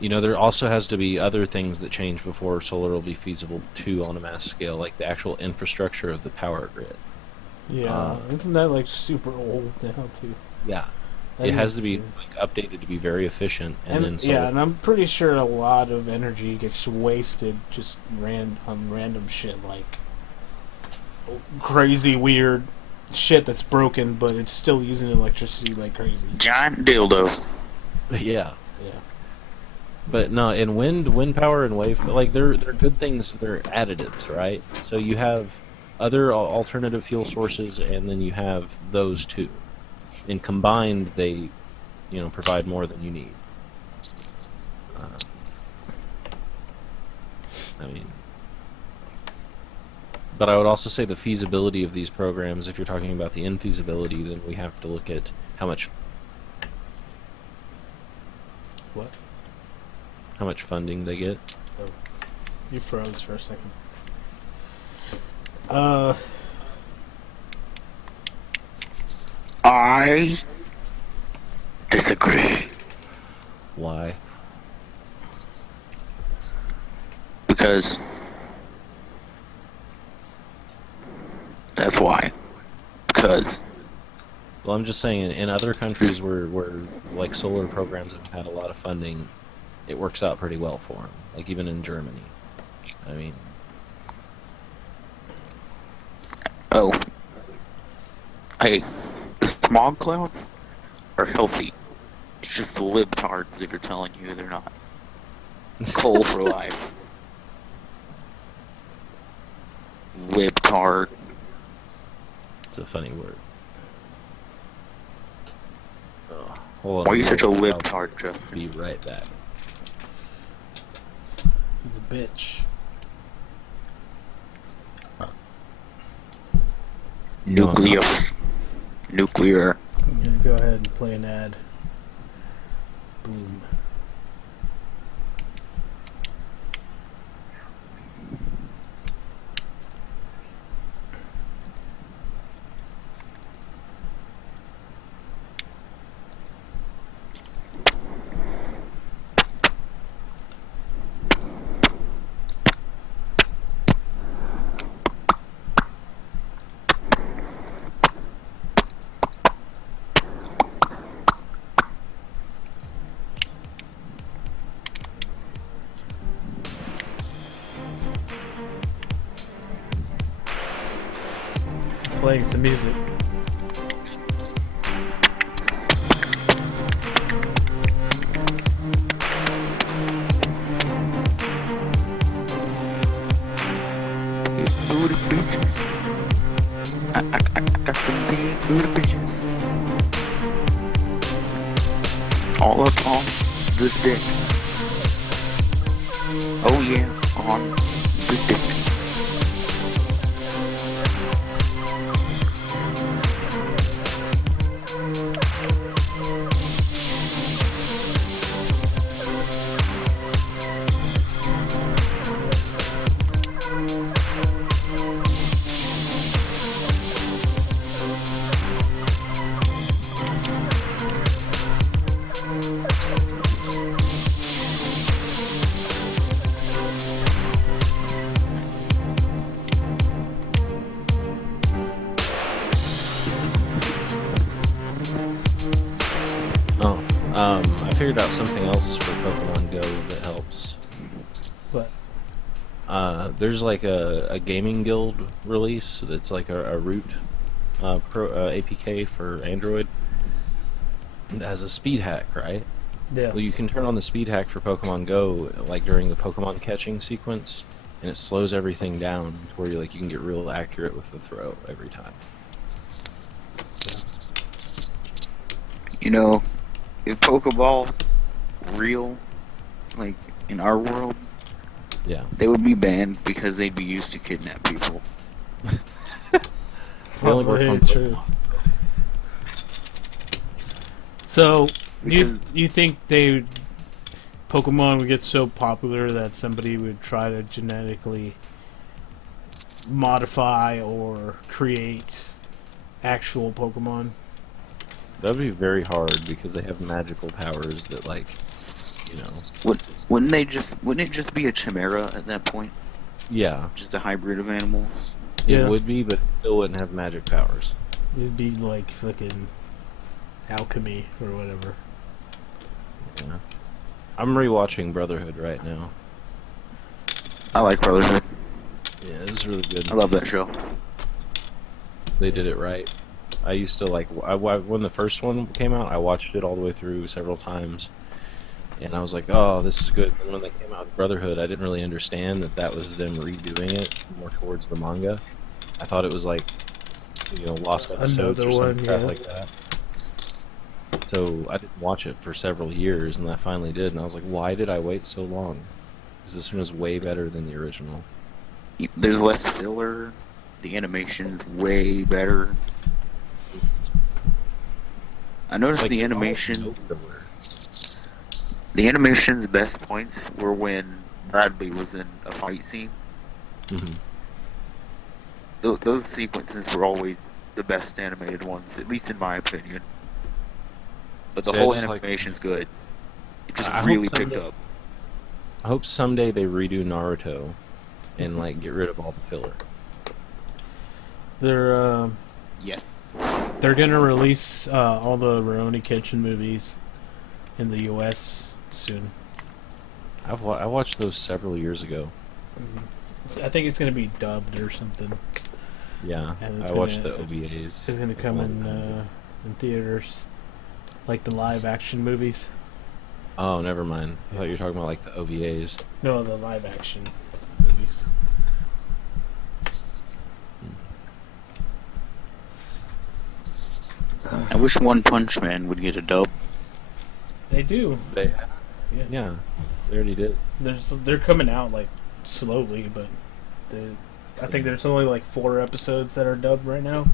there also has to be other things that change before solar will be feasible too on a mass scale, like the actual infrastructure of the power grid. Yeah, isn't that super old now too? Yeah, it has to be updated to be very efficient, and then solar. Yeah, and I'm pretty sure a lot of energy gets wasted just on random shit like crazy weird shit that's broken, but it's still using electricity like crazy. Giant dildos. Yeah. Yeah. But no, in wind power and wave, they're good things. They're additives, right? So you have other alternative fuel sources, and then you have those two, and combined they, provide more than you need. But I would also say the feasibility of these programs. If you're talking about the infeasibility, then we have to look at how much. What? How much funding they get. Oh, you froze for a second. I disagree. Why? Because that's why. Because Well, I'm just saying, in other countries where solar programs have had a lot of funding, it works out pretty well for them. Like even in Germany. I mean, the smog clouds are healthy. It's just the libtards that are telling you they're not. Coal for life. Libtard. It's a funny word. Oh, hold on. Why are you such a I'll libtard, Justin? be right back. He's a bitch. No, I'm Nuclear. not. Nuclear. I'm gonna go ahead and play an ad. Boom. Playing some music. Booty bitches. I got some big booty bitches. All up on this dick. Oh yeah, on this dick. I figured out something else for Pokemon Go that helps. What? There's like a gaming guild release that's like a root APK for Android that has a speed hack, right? Yeah. Well, you can turn on the speed hack for Pokemon Go like during the Pokemon catching sequence, and it slows everything down to where you can get real accurate with the throw every time. You know, if Pokeballs real, like in our world, Yeah. they would be banned because they'd be used to kidnap people. They only work on true. So, Because you think Pokemon would get so popular that somebody would try to genetically modify or create actual Pokemon? That would be very hard because they have magical powers that, wouldn't it just be a chimera at that point? Yeah, Just a hybrid of animals? Yeah. it would be, but it still wouldn't have magic powers. It'd be like fucking alchemy or whatever. Yeah. I'm rewatching Brotherhood right now. I like Brotherhood. Yeah, it's really good. I love that show. They did it right. I used to when the first one came out, I watched it all the way through several times, and I was like, "Oh, this is good." And when they came out with Brotherhood, I didn't really understand that was them redoing it more towards the manga. I thought it was like, lost episodes Another or some one, crap yeah. like that. So I didn't watch it for several years, and I finally did, and I was like, "Why did I wait so long?" Because this one was way better than the original. There's less filler. The animation's way better. I noticed the animation. The animation's best points were when Bradley was in a fight scene. Mm-hmm. Those sequences were always the best animated ones, at least in my opinion. But the See, I whole just animation's good. It just I hope really picked someday- up. I hope someday they redo Naruto and get rid of all the filler. Yes. They're gonna release all the Rurouni Kenshin movies in the U.S. soon. I watched those several years ago. I think it's gonna be dubbed or something. Yeah, And it's I watched gonna- the OVAs. It's gonna come in theaters, like the live action movies. Oh, never mind. I thought you were talking about the OVAs. No, the live action movies. I wish One Punch Man would get a dub. They do. They, Yeah. yeah, they already did. They're coming out like slowly, but I think there's only like 4 episodes that are dubbed right now.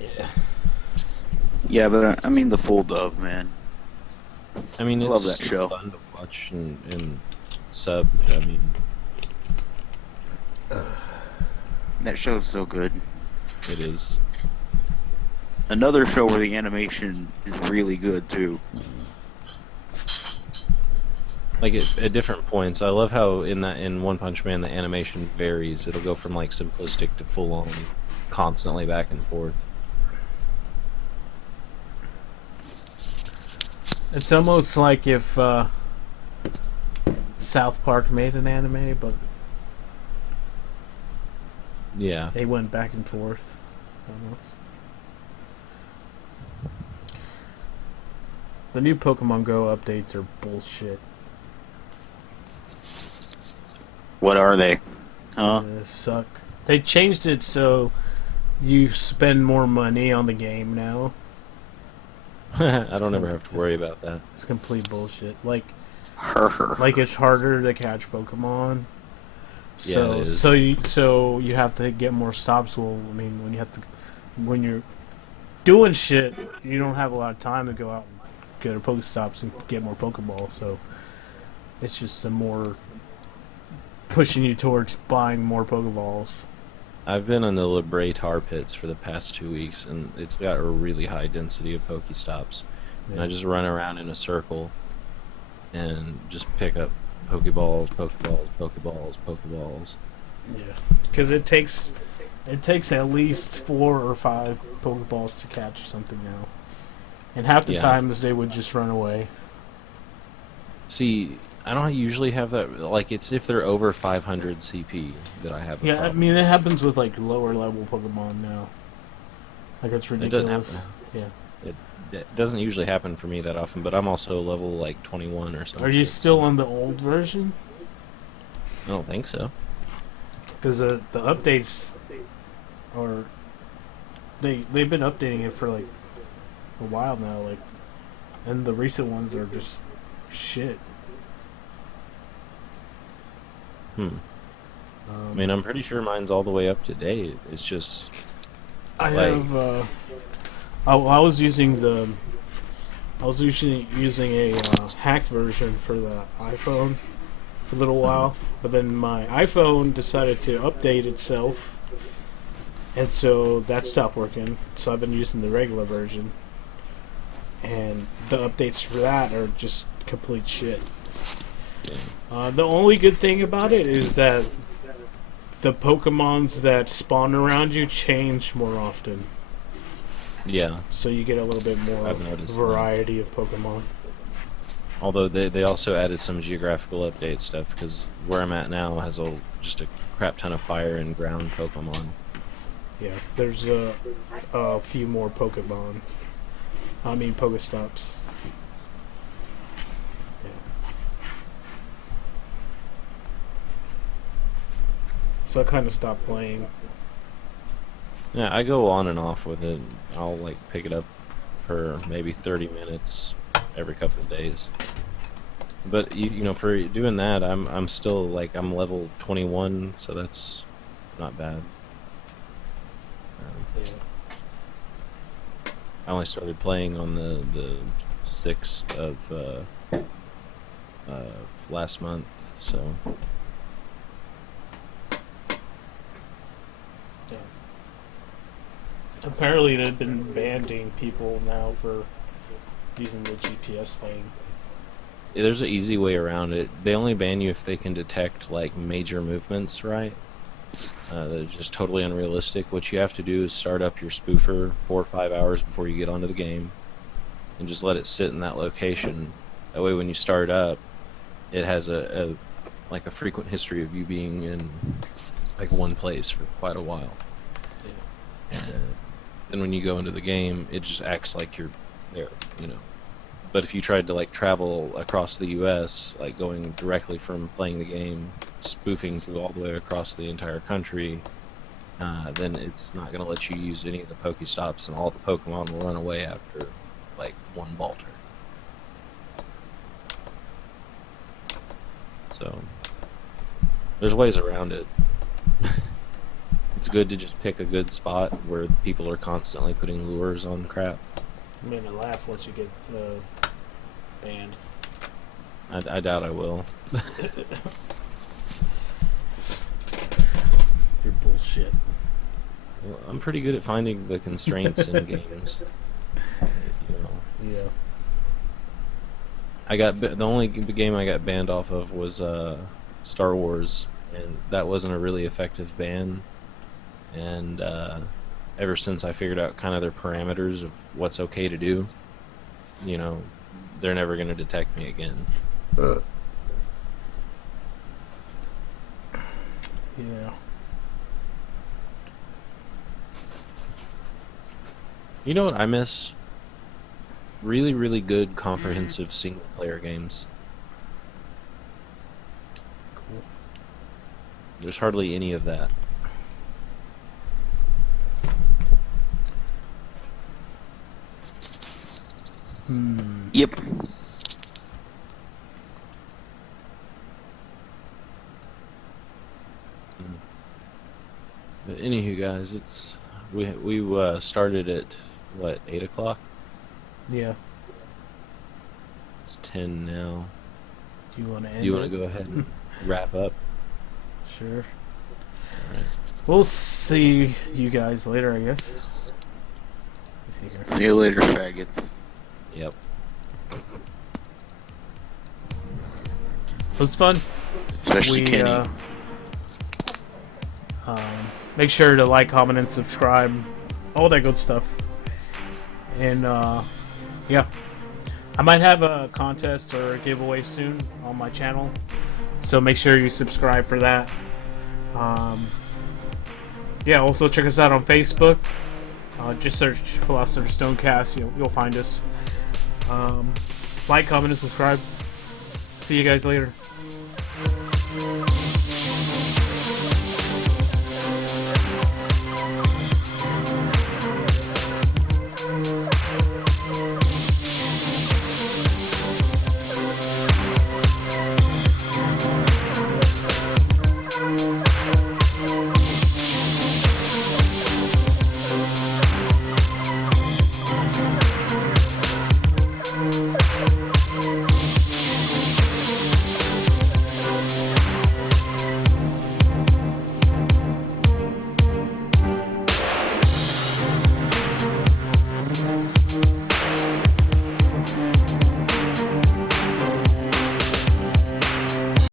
Yeah. Yeah, but I mean the full dub, man. I mean, I it's love that show. fun to watch and sub. I mean, That show's so good. it is. Another show where the animation is really good too. Like at different points. I love how in One Punch Man the animation varies. It'll go from like simplistic to full on, constantly back and forth. It's almost like if South Park made an anime, but Yeah. they went back and forth almost. The new Pokemon Go updates are bullshit. What are they? Huh? They suck. They changed it so you spend more money on the game now. I don't ever have to worry about that. It's complete bullshit. Like Her. it's harder to catch Pokemon. Yeah, So it is. so you have to get more stops. Well, I mean, when you're doing shit, you don't have a lot of time to go out and go to Pokestops and get more Pokeballs. So it's just some more pushing you towards buying more Pokeballs. I've been in the Libre tar pits for the past 2 weeks, and it's got a really high density of Pokestops. And I just run around in a circle and just pick up Pokeballs, Pokeballs, Pokeballs, Pokeballs. Yeah, because it takes at least 4 or 5 Pokeballs to catch something now, and half the Yeah. times they would just run away. See, I don't usually have that. Like, it's if they're over 500 CP that I have a Yeah, I problem. mean it happens with like lower level Pokemon now. Like it's It doesn't ridiculous. happen. Yeah. It doesn't usually happen for me that often, but I'm also level like 21 or something. Are you still on the old version? I don't think so. Because the updates are they've been updating it for like a while now, like, and the recent ones are just shit. I mean, I'm pretty sure mine's all the way up to date. It's just I like- have. I was using using a hacked version for the iPhone for a little while, but then my iPhone decided to update itself, and so that stopped working. So I've been using the regular version, and the updates for that are just complete shit. The only good thing about it is that the Pokemons that spawn around you change more often. yeah. So you get a little bit more I've noticed variety of Pokemon. Although they also added some geographical update stuff because where I'm at now has just a crap ton of fire and ground Pokemon. Yeah, there's a few more Pokemon. I mean Pokestops. Yeah. So I kind of stopped playing. Yeah, I go on and off with it. I'll like pick it up for maybe 30 minutes every couple of days. But you know, for doing that, I'm still like I'm level 21, so that's not bad. Yeah. I only started playing on the 6th of last month, so Yeah. Apparently they've been banning people now for using the GPS thing. there's an easy way around it. They only ban you if they can detect like major movements, right? They're just totally unrealistic. What you have to do is start up your spoofer 4 or 5 hours before you get onto the game, and just let it sit in that location. That way, when you start up, it has a frequent history of you being in like one place for quite a while. And when you go into the game, it just acts like you're there, you know. But if you tried to like travel across the U.S., like going directly from playing the game, spoofing to all the way across the entire country, then it's not gonna let you use any of the Pokestops, and all the Pokemon will run away after like one Balter. So there's ways around it. It's good to just pick a good spot where people are constantly putting lures on crap. I'm gonna laugh once you get banned. I doubt I will. You're bullshit. Well, I'm pretty good at finding the constraints in games. You know, Yeah. I got the only game I got banned off of was Star Wars, and that wasn't a really effective ban. And ever since I figured out kind of their parameters of what's okay to do, you know, they're never going to detect me again. Yeah. You know what I miss? Really, really good comprehensive single player games. Cool. There's hardly any of that. Yep. But anywho, guys, it's we started at what, 8 o'clock? Yeah. It's 10 now. Do you want to end Do you want it? to go ahead and wrap up? Sure. Alright. We'll see you guys later, I guess. Let me see here. See you later, faggots. Yep. It was fun. Especially Kenny. Make sure to like, comment, and subscribe. All that good stuff. And, yeah. I might have a contest or a giveaway soon on my channel. So make sure you subscribe for that. Yeah, also check us out on Facebook. Just search Philosopher Stonecast. You'll find us. Like, comment, and subscribe. See you guys later.